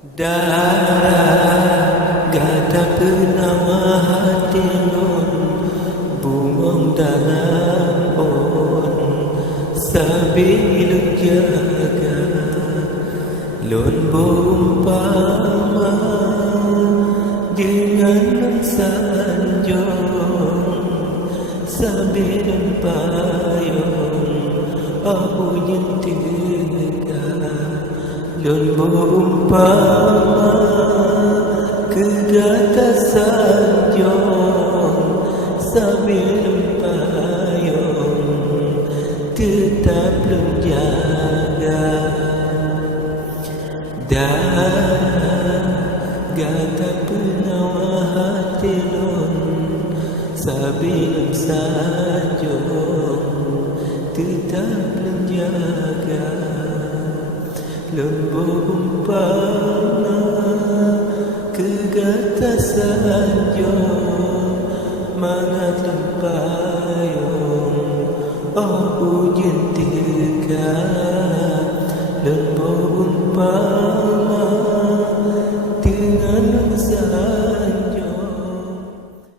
Darah gata penawa hati lon bungong dalam on sabil jaga lon berumpama dengan sanjung sambil payung aku nyentiga lon berumpama kegata sanjung sambil payung tetap menjaga dan gata penawa hati lon sambil sanjung tetap menjaga lembut umpama kegata sanjung mangat lempayung oh ujian tiga lembut umpama